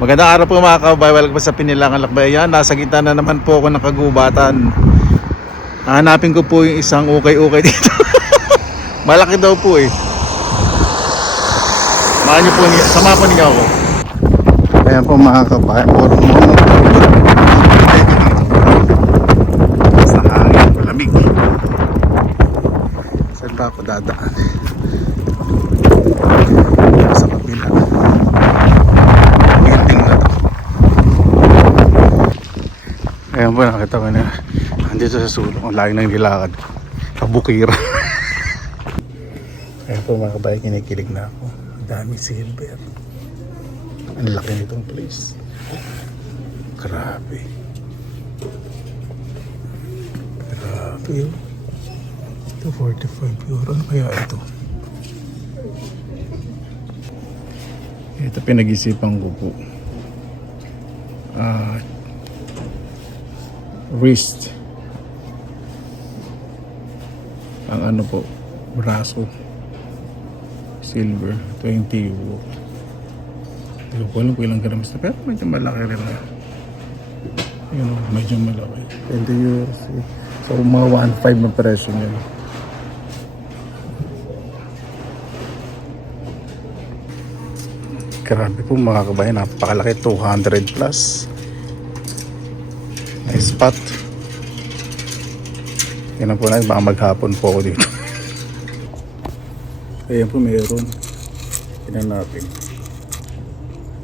Magandang araw po mga kababayan, welcome po sa Pinilangan Lakbay. Ayan, nasa gitna na naman po ako ng kagubatan. Hanapin ko po yung isang ukay-ukay dito. Malaki daw po eh. Sama po niyo ako. Ayan po mga kababayan, puro sa hangin, malamig. Saan ba ako dadaan? Sa kabila. Ayan po, nakita ko na andito sa sulong, ang lagi nang nilakad, kabukira. Ayan po mga kabayan, kinikilig na ako. Ang dami silver. Ang laki nitong place. Grabe. Grabe yun. Ito 45 euro. Ano kaya ito? Ito pinag-isipan ko po. Wrist. Ang ano po, braso. Silver, 20 euro. Hindi ko alam kung ilang grams na, pero medyo malaki rin na. Yun, medyo malaki. 20 euros. So, mga 1.5 na presyo nyo. Grabe po mga kabayan, napakalaki, 200 plus. Nice spot. Yan po na, baka maghapon po ako dito. Ayan po mayroon. Tignan natin.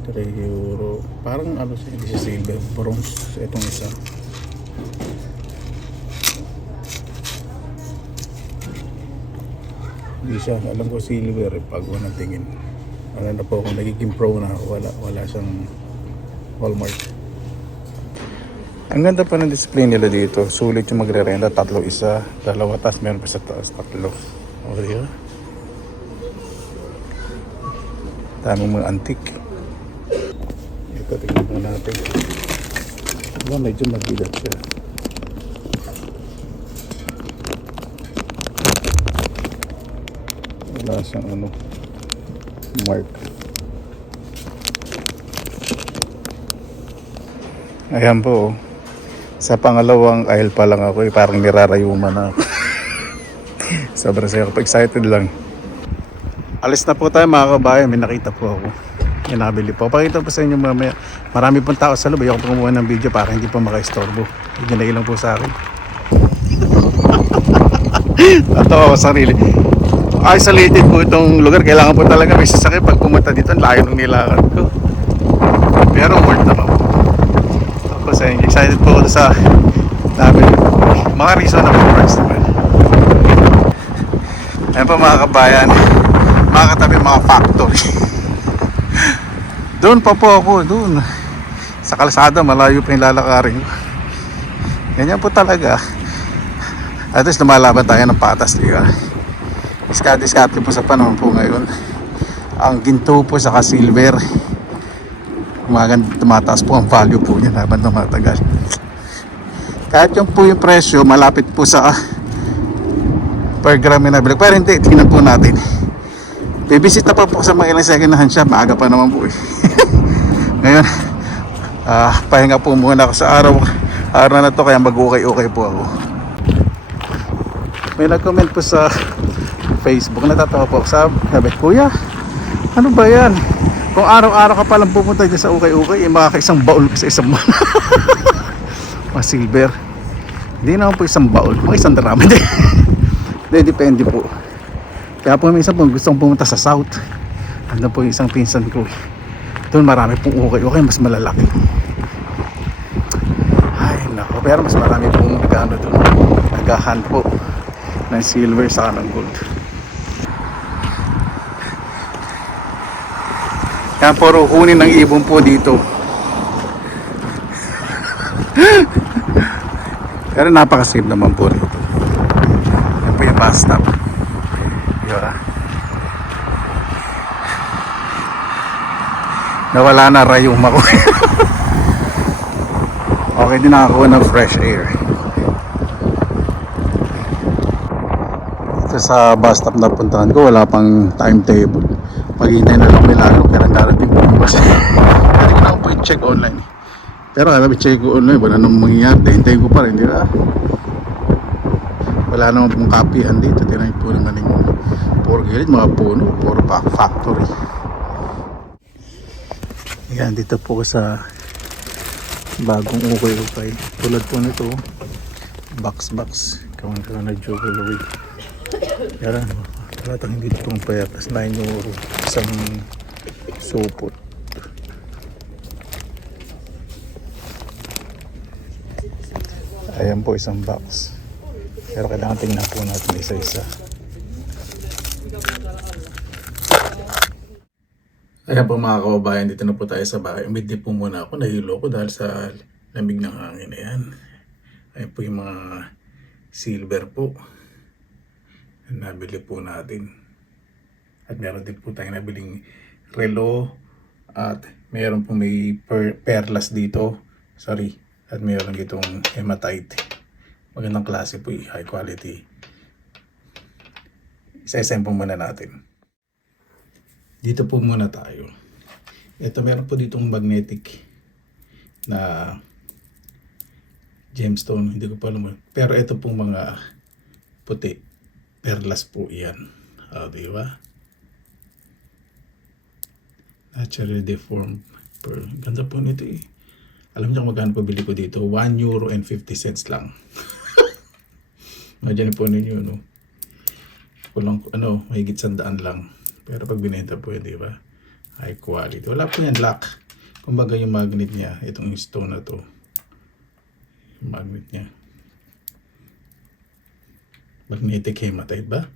3 euro. Parang ano siya, hindi siya silver. Bronze. Itong isa. Hindi siya. Alam ko silver pag unang tingin. Wala na po kung nagiging pro na. Wala siyang hallmark. Ang ganda pa ng display nila dito. Sulit yung magre-renta. 3 isa. 2 tas meron pa sa taas. 3. O diba? Daming mga antik. Ito, tingnan mo natin. Wala, medyo mabigat siya. Wala siyang ano, mark. Ayan po. Sa pangalawang aisle pa lang ako. Parang nirarayuman na ako. Sobrang saya ko. Excited lang. Alis na po tayo mga kabayan. May nakita po ako. May nabili po. Pakita po sa inyo mamaya. Marami pong tao sa loob. Ayoko po kumuha ng video para hindi po maka-istorbo. Medyo nailang po sa akin. Natawa ko sarili. Isolated po itong lugar. Kailangan po talaga may sasakyan pag pumunta dito. Ang layo ng nilakad ko. Pero worth naman po. Ako sa inyo. Excited po ako sa nabili po. Mga reason na po price naman. Ayan po mga kabayan. Mga katabi mga factory. Doon pa po ako, doon sa kalsada, malayo pa yung lalakarin. Ganyan po talaga. At least lumalaban tayo ng patas, di ba? Diskarte po sa panahon po ngayon. Ang ginto po sa silver, tumataas po ang value po niya habang tumatagal. Kahit yung po yung presyo malapit po sa per gram na nabili, pero hindi, tingnan po natin. Bibisita pa po sa mga ilang second hand shop. Maaga pa naman po eh. Ngayon pahinga po muna ako sa araw na to. Kaya mag-ukay-ukay po ako. May nag-comment po sa Facebook. Natatawa po ako. Sabi, kuya, ano ba yan? Kung araw-araw ka palang pupunta dyan sa ukay-ukay, makakaisang baul ka sa isang buwan. Mga silver. Hindi naman po isang baul, mga isang drama. Hindi, depende po. Kaya po minsan po gusto kong pumunta sa south. Andun po yung isang pinsan ko. Doon marami pong ukay-ukay, mas malalaki. Ay nako, pero mas marami pong nagano doon. Nagahan po ng silver sa ng gold. Kaya puro hunin ng ibon po dito. Pero napaka-safe naman po rito. Yan po yung bus stop. Diba? Nawala na rayuma ko. Okay din nakakuha ng fresh air. Ito sa bus stop na puntahan ko, wala pang timetable. Maghintay na lang nila pero darating po yung bus. Hindi ko na po check online. Pero alam mo, check ko online, wala namang mangyayari. Hintayin ko pa rin, di ba? Wala namang pong kapihan dito. Tinayin po naman yung puro gilid, mga puno, puro factory. Ayan, dito po sa bagong ukay-ukay. Tulad po nito, box. Kawan ka na jewelry. Yan, talatang hindi itong payas. 9 euro. Isang supot. Ayan po, isang box. Pero kailangan tingnan po natin isa-isa. Ayan po mga kababayan, dito na po tayo sa bahay. Umidli po muna ako, nahilo ko dahil sa lamig ng hangin. Ayan. Ayan po yung mga silver po. Nabili po natin. At meron din po tayong nabiling relo. At meron po may perlas dito. Sorry. At meron itong hematite. Magandang klase po, high quality. Isa-isa po muna natin. Dito po muna tayo. Ito meron po ditong magnetic na gemstone. Hindi ko pa alam. Pero ito pong mga puti. Perlas po yan. Di ba? Naturally deformed pearl. Ganda po nito eh. Alam niyo kung magkano pabili ko dito? 1 euro and 50 cents lang. Imagine po ninyo, no? Kulang, mahigit 100 lang. Pero pag binenta po yun, di ba? High quality. Wala po yan lock. Kumbaga yung magnet niya, itong stone na to. Yung magnet niya. Magnetic hematite ba?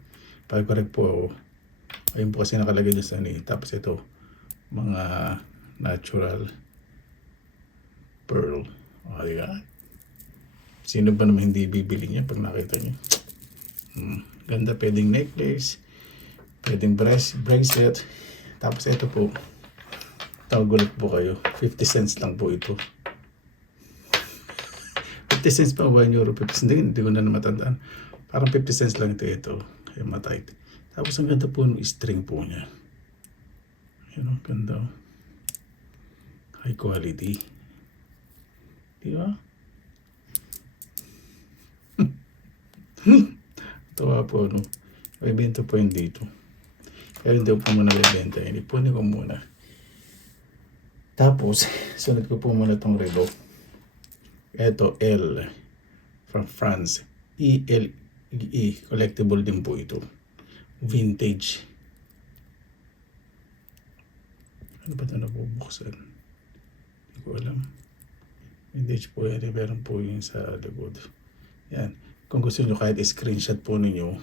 Pag-correct po, ayun po kasi nakalagay dyan sa tapos ito, mga natural pearl. O, diba? Sino ba naman hindi bibili niya pag nakita niyo? Ganda, pwedeng necklace, pwedeng bracelet. Tapos ito po, tagulat po kayo. 50 cents lang po ito. 50 cents pa, 1 euro. 50 cents, hindi ko na matandaan. Parang 50 cents lang ito. Hematite. Tapos ang ganda po ng string po niya. Ayan o, ganda o. High quality. Diba? Tawa po, no? May benta po yun dito. Pero hindi po muna may benta. Ipunin ko muna. Tapos, sunod ko po muna itong relo. Ito, L. From France. ELE. Collectible din po ito. Vintage. Ano ba ito nabubuksan? Hindi ko alam. Vintage po yan. Meron po yung sa likod. Yan. Kung gusto nyo kahit screenshot po ninyo,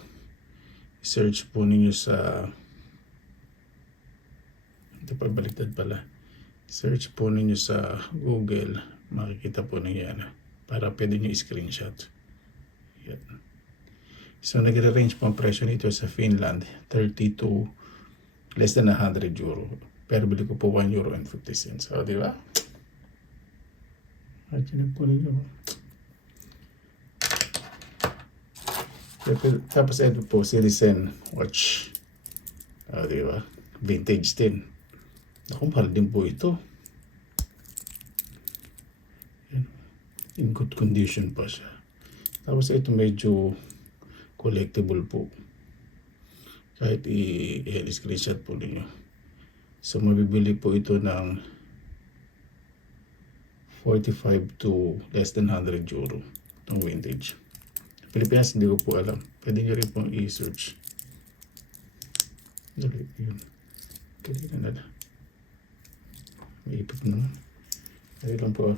search po ninyo sa, ito pa baliktad pala, search po ninyo sa Google, makikita po ninyo yan para pwede nyo screenshot. Yan. So nagre-range po ang presyo nito sa Finland 30 to less than 100 euro, pero bili ko po 1 euro and 50 cents. O, di ba? At yun po ninyo. Tapos ito po, Citizen watch. Di ba? Vintage din. Naku, mahal din po ito. In good condition pa siya. Tapos ito medyo collectible po. Kahit i-screenshot po ninyo. So mabibili po ito ng 45 to less than 100 euro. Itong vintage. Pilipinas, hindi ko po alam. Pwede nyo rin pong i-search. Dali, yun. Dali na nila. May ipot naman. Dali lang po.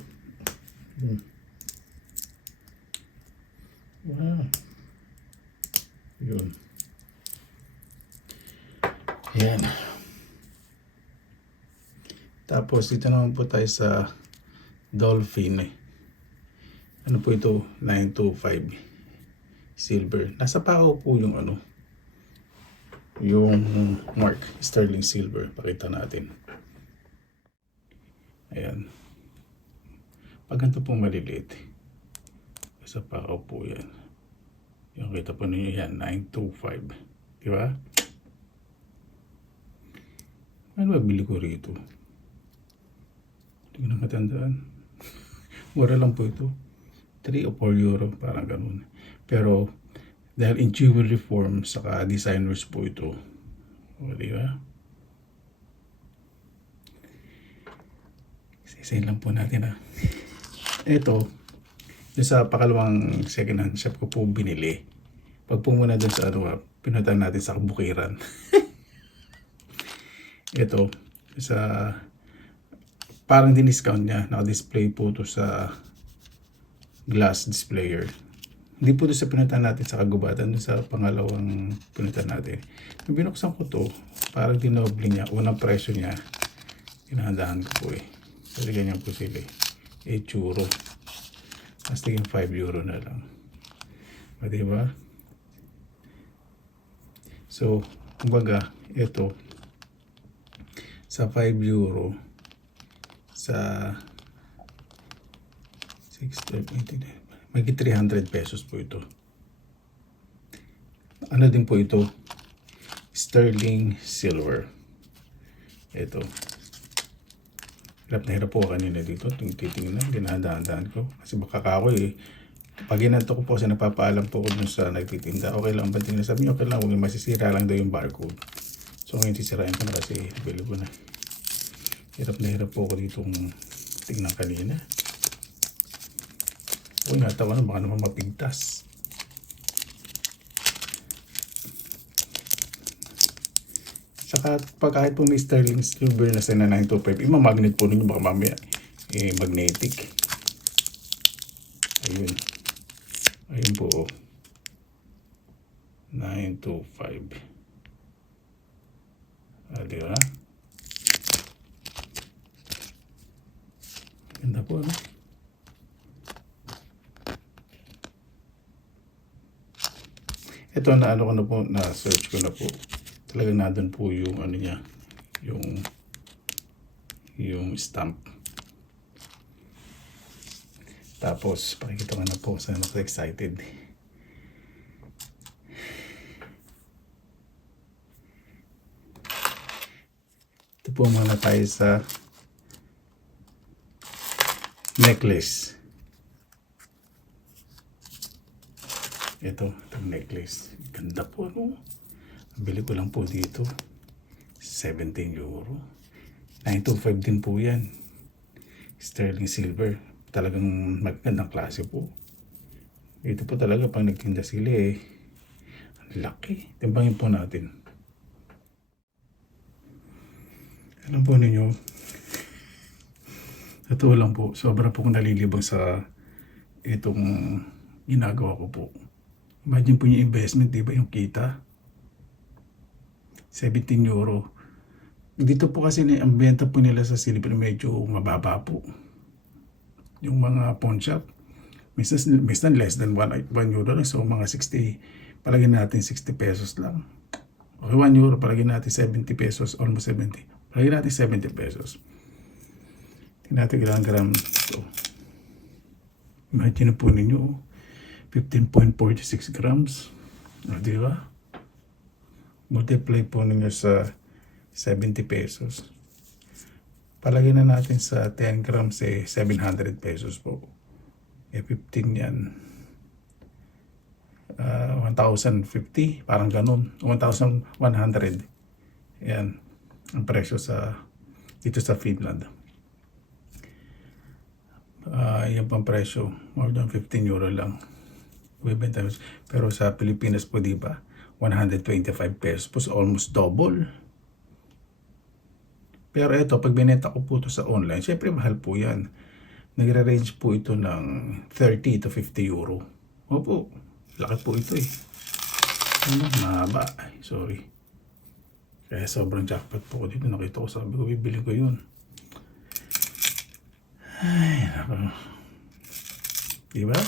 Wow. Yun. Ayan. Tapos, dito naman po tayo sa Dolphin. Ano po ito? 925. Silver. Nasa pao po yung yung mark, sterling silver. Pakita natin. Ayan. Pag ganito po maliliit, nasa pao po yan. Yung kita po ninyo yan, 925. Diba? Ano ba bili ko rito? Hindi ko na matandaan. Mura lang po ito. 3 o 4 euro, parang ganun. Pero, dahil in jewelry form, saka designers po ito. O, di ba? Isa-isayin lang po natin ha. Ito, yung sa pakalawang second hand shop ko po binili. Pag po muna dun sa ano, pinuntahan natin sa Kabukiran. Ito, sa parang din-discount niya. Naka-display po to sa glass displayer. Hindi po doon sa pinuntahan natin sa Kagubatan, doon sa pangalawang pinuntahan natin. Nung binuksan ko to, parang dinoble niya. Unang presyo niya, inahandahan ko po eh. Kasi ganyan po sila eh. Churro. Mas tingin 5 euro na lang. O diba? So, kumbaga, ito, sa 5 euro, sa 6, 12, 89, magiging 300 pesos po ito. Ano din po ito? Sterling silver. Ito. Hirap na hirap po kanina dito. Titingnan, dinadaan-daan ko. Kasi baka ako eh. Pag ginanto ko po kasi napapaalam po ko dun sa nagtitinda. Okay lang ba tingnan? Sabi niyo, okay lang. Huwag masisira lang daw yung barcode. So ngayon sisirain ko na kasi bili ko na. Hirap na hirap po ako ditong tingnan kanina. Uy, natawa na, baka naman mapigtas. Saka pag kahit po may sterling silver na sa 925, imamagnet po ninyo baka mamaya magnetic. Ayun. Ayun po. 925. Di ba? Ganda po, ano? Ito na ano ko na po, na search ko na po. Talagang nandun po yung ano niya, yung stamp. Tapos pakikita ko na po sa mas excited. Ito po muna tayo sa necklace. Ito, itong necklace. Ganda po, ano? Bili ko lang po dito. 17 euro. 925 din po yan. Sterling silver. Talagang magandang klase po. Ito po talaga pag nagtinda sila eh. Ang laki. Timbangin po natin. Alam po ninyo, ito lang po. Sobra po kong nalilibang sa itong ginagawa ko po. Imagine po yung investment, di ba, yung kita? 17 euro. Dito po kasi ang benta po nila sa Silipino medyo mababa po. Yung mga pawn shop, minsan less than 1 euro lang. So mga 60, palagyan natin 60 pesos lang. Okay, 1 euro, palagyan natin 70 pesos, almost 70. Palagyan natin 70 pesos. Tingnan natin gram ito. Imagine po ninyo, 15.46 grams. Di ba? Multiply po ninyo sa 70 pesos. Palagay na natin sa 10 grams 700 pesos po. 15 yan. 1,050. Parang ganun. 1,100. Yan. Ang presyo dito sa Finland. Yan pang presyo. More than 15 euro lang. Pero sa Pilipinas po, di ba? 125 pesos po, so almost double. Pero ito, pag binenta ko po ito sa online, syempre mahal po yan. Nagre-range po ito ng 30 to 50 euro. Opo, laki po ito eh. Ano, mahaba. Ay, sorry. Kaya sobrang jackpot po ko dito. Nakita ko, sabi ko, bibili ko yun. Ay, nako. Diba?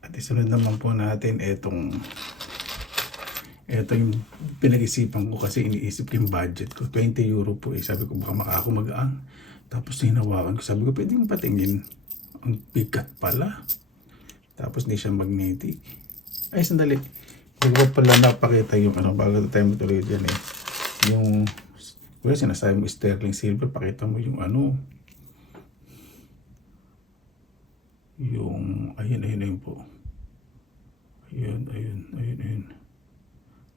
At isunod naman po natin ito yung pinag-isipan ko kasi iniisip ko yung budget ko. 20 euro po eh. Sabi ko baka makako magaan. Tapos hinawakan ko. Sabi ko pwede mo patingin. Ang bigat pala. Tapos hindi siya magnetic. Ay sandali. Huwag pala napakita yung bago tayo matuloy dyan eh. Yung Kuya, sinasabi mo sterling silver, pakita mo yung ano, yung, ayun po. Ayun.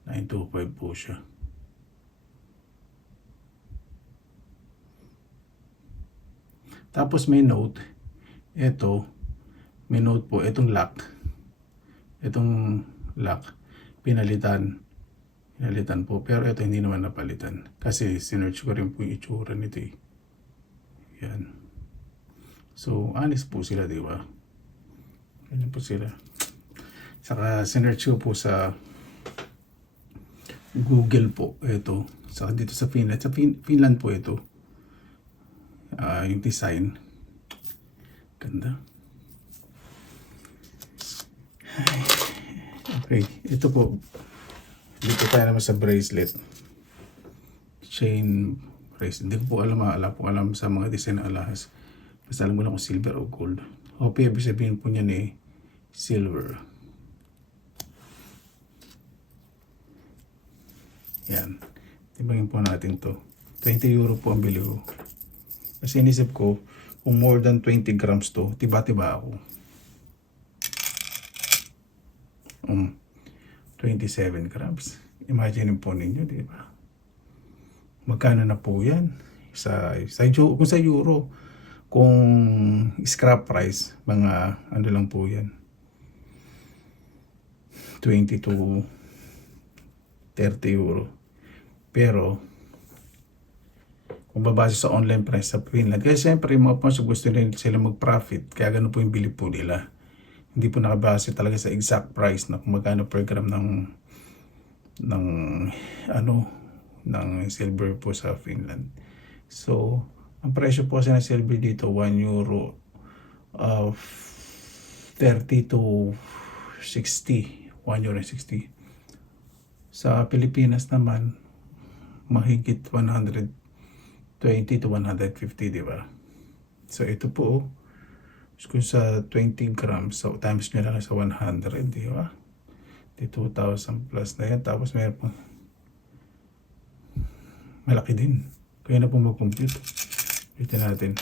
925 po siya. Tapos may note, may note po, itong lock, pinalitan po, pero ito hindi naman napalitan. Kasi sinearch ko rin po yung itsura nito eh. Yan. So, honest po sila, di ba? Ganyan po sila. Saka sinearch ko po sa Google po, ito. Saka dito sa Finland. Sa Finland po ito. Yung design. Ganda. Okay, ito po. Dito tayo naman sa bracelet. Chain bracelet. Hindi ko po alam, alam sa mga design na alahas. Basta alam ko lang kung silver o gold. Okay, ibig sabihin po niyan eh, silver. Yan. Tibagin po natin to. 20 euro po ang bili ko. Kasi inisip ko, kung more than 20 grams to, tiba-tiba ako. 27 grams. Imagine po ninyo, di ba? Magkano na po yan? Kung sa euro, kung scrap price, mga ano lang po yan. 20 to 30 euro. Pero, kung babase sa online price sa Finland, kasi siyempre yung mga sponsor gusto rin sila mag-profit, kaya ganun po yung bili po nila. Hindi po nakabase talaga sa exact price na kung magkano per gram ng silver po sa Finland. So, ang presyo po kasi ng silver dito, 1 euro, 30 to 60, 1 euro 60. Sa Pilipinas naman, mahigit 120 to 150, di ba? So, ito po, kung sa 20 grams, so times nyo lang sa 100, di ba? Di 2,000 plus na yan. Tapos mayroon po, malaki din. Kaya na po mag-compute. Ito natin.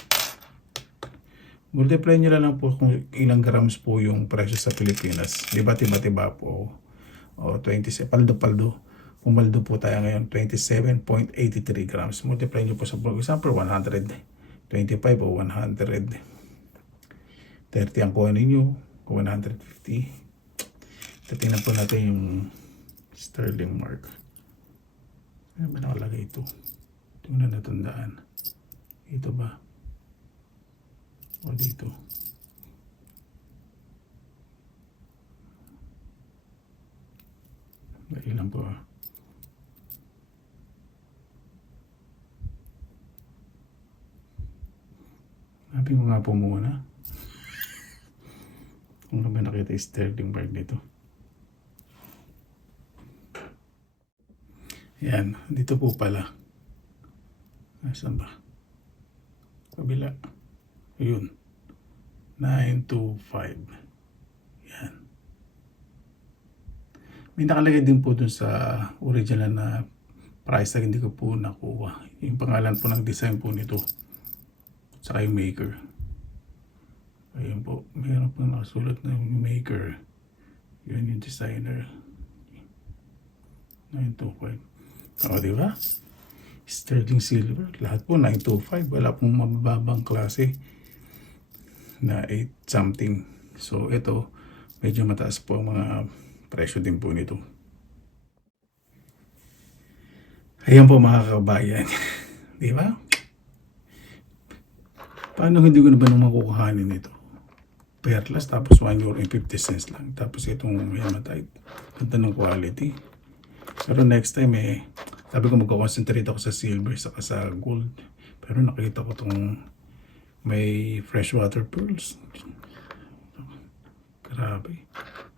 Multiply nyo lang po kung ilang grams po yung presyo sa Pilipinas. Di ba, tiba-tiba po. O 27, paldo. Pumaldo po tayo ngayon, 27.83 grams. Multiply nyo po sa, for example, 125 o 100. 30 ang kuha ninyo, 150. Tingnan po natin yung sterling mark. Ano ba nakalagay ito? Ito na natandaan. Ito ba? O dito? Dahil lang po ah. Sabi ko nga po muna. Kung ba nakita yung sterling mark nito. Yan, dito po pala. Nasaan ba? Kabila. Ayun. 925. Yan. May nakalagay din po dun sa original na price tag, hindi ko po nakuha. Yung pangalan po ng design po nito. Saka yung maker. Ayun po, mayroon po nakasulat na yung maker. Yun yung designer. 925. O, di ba? Sterling silver. Lahat po 925. Wala pong mababang klase na 8 something. So, ito, medyo mataas po ang mga presyo din po nito. Ayan po mga kabayan. Di ba? Paano hindi ko na ba nung makukuhanin ito? Perlas, tapos 1 euro and 50 cents lang. Tapos itong hematite. Ganda ng quality. Pero next time sabi ko magko-concentrate ako sa silver saka sa gold. Pero nakita ko itong may freshwater pearls. Grabe.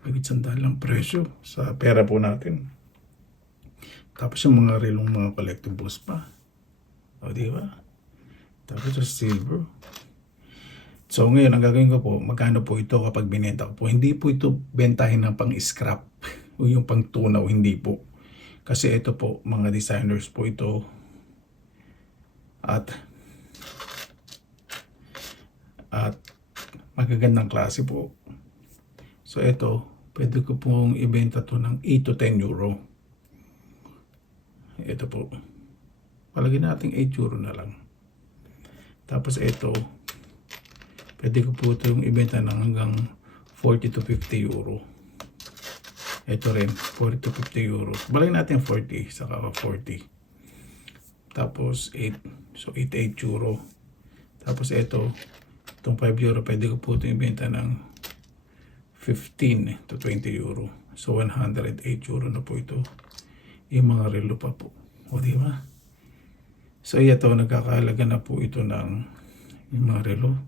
Magigit sandal lang presyo sa pera po natin. Tapos yung mga relong mga collectibles pa. O diba? Tapos yung silver. So ngayon, ang gagawin ko po, magkano po ito kapag binenta ko po. Hindi po ito bentahin ng pang-scrap o yung pang-tunaw, hindi po. Kasi ito po, mga designers po ito, at magagandang klase po. So ito, pwede ko pong ibenta to ng 8 to 10 euro. Ito po. Palagay natin 8 euro na lang. Tapos ito, pwede ko po itong ibenta ng hanggang 40 to 50 euro. Ito rin, 40 to 50 euro. Balay natin 40, saka 40. Tapos 8, so 8 euro. Tapos ito, itong 5 euro, pwede ko po itong ibenta ng 15 to 20 euro. So 108 euro na po ito. Yung mga relo pa po. O di ba? So ito, nagkakahalaga na po ito ng yung mga relo.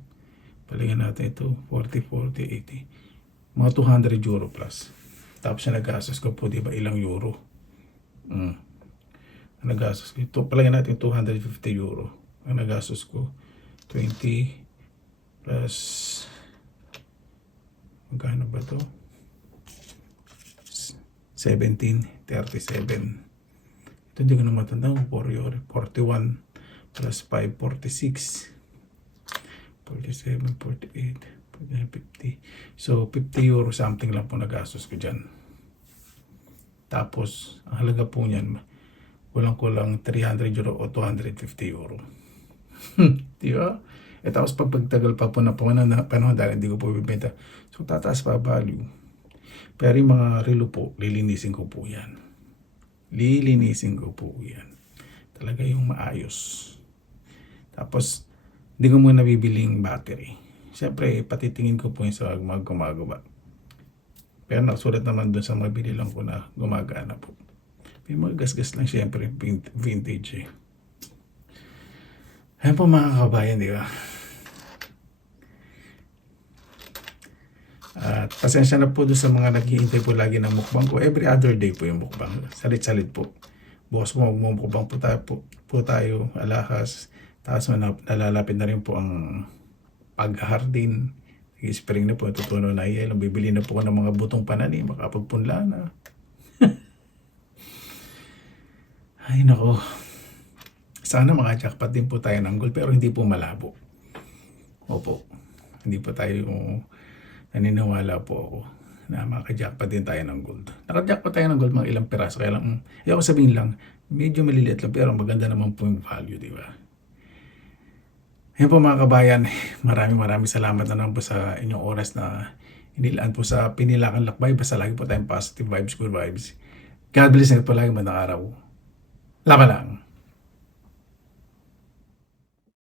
Palagyan natin ito, 40, 40, 80. Mga 200 euro plus. Tapos siya nagastos ko po, di ba, ilang euro. Ang nagastos ko, ito, palagyan natin 250 euro. Ang nagastos ko, 20 plus, magkano ba to? 17, 37. Ito hindi ko na matandaan, 41 plus 5, 46. 47, 48. 50. So 50 euro something lang po nagastos ko dyan. Tapos ang halaga po niyan kulang-kulang 300 euro o 250 euro. Di ba? E tapos pagtagal pa po na panahon dahil hindi ko po bibenta, so tataas pa value. Pero yung mga relo po, lilinisin ko po yan. Talaga yung maayos. Tapos hindi ko muna bibiling battery. Siyempre, patitingin ko po yung sa mga gumagawa. Pero nakasulat naman dun sa mabili lang ko na gumagana po. May mga gas-gas lang siyempre, vintage eh. Ayan po mga kabayan, di ba? At pasensya na po doon sa mga naghihintay po lagi ng mukbang ko. Every other day po yung mukbang. Salit-salit po. Bukas po magmumukbang po tayo alahas. Tapos nalalapit na rin po ang paghahardin. Spring na po, tutuno na yelo. Bibili na po ng mga butong pananim, makapagpunla na. Ay nako. Sana maka-jackpot din po tayo ng gold, pero hindi po malabo. Opo. Hindi po tayo naniniwala po ako na maka-jackpot din tayo ng gold. Naka-jackpot tayo ng gold mga ilang piraso. Kaya lang, ayaw ko sabihin lang, medyo maliliit lang, pero maganda naman po yung value, di ba? Ayan po mga kabayan, maraming salamat na naman po sa inyong oras na inilaan po sa Pinilakan Lakbay. Basta lagi po tayong positive vibes, good vibes. God bless na po lagi, magandang araw. Laban lang!